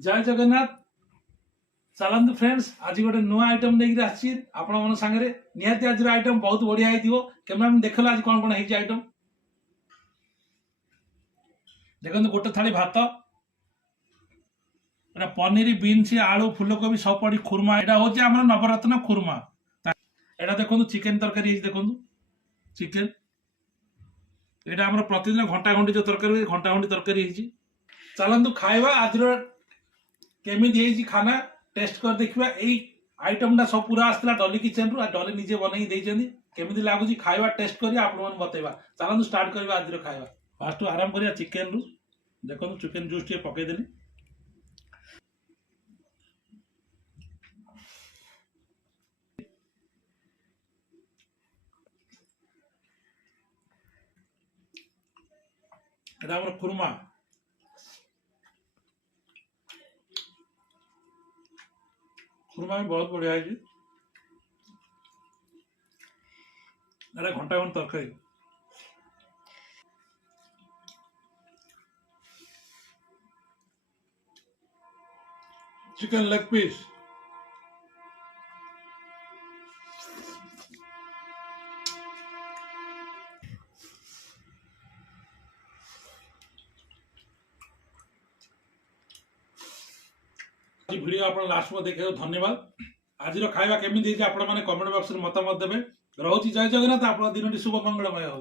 जय जगन्नाथ। चलतु फ्रेंड्स, आज गोटे नुआ आइटम लेकिन आसी आपण मन सांगे निहाती। आज आइटम बहुत बढ़िया है। कैमरा देख आज कौन कौन है आइटम देखो। गोटे थाली भात, पनीर, बीन्स, आलू, फुलकोबी सब पड़ी खुरमा। यहाँ हूँ आम नवरत्न खुरमा। यहाँ देखो चिकेन तरकारी देखो चिकेन। यहाँ आम प्रतिदिन घंटा घंटी जो तरकारी घंटा घंटी तरकारी। चलतु खाइबा आज केमी खाना टेस्ट कर देखा। यही आइटम सब पूरा आसला डली किचन रू। डली निजे बनई केमी लगुच खाइबा टेस्ट कर बतेबा। चलतु स्टार्ट करवा आज खाइबा। फास्ट आराम करिया चिकेन रू। देखो चिकेन जूस टे पकईदेली। खुरमा खुरमा भी बहुत बढ़िया है। घंटा घंट तरकारी। चिकन लेग पीस, वीडियो आप लास्ट में देखा धन्यवाद। आज खाଇବା केमी कमेंट बॉक्स में मतामत देवे। रहुची जय जगन्नाथ। आप दिन शुभ मंगलमय हो।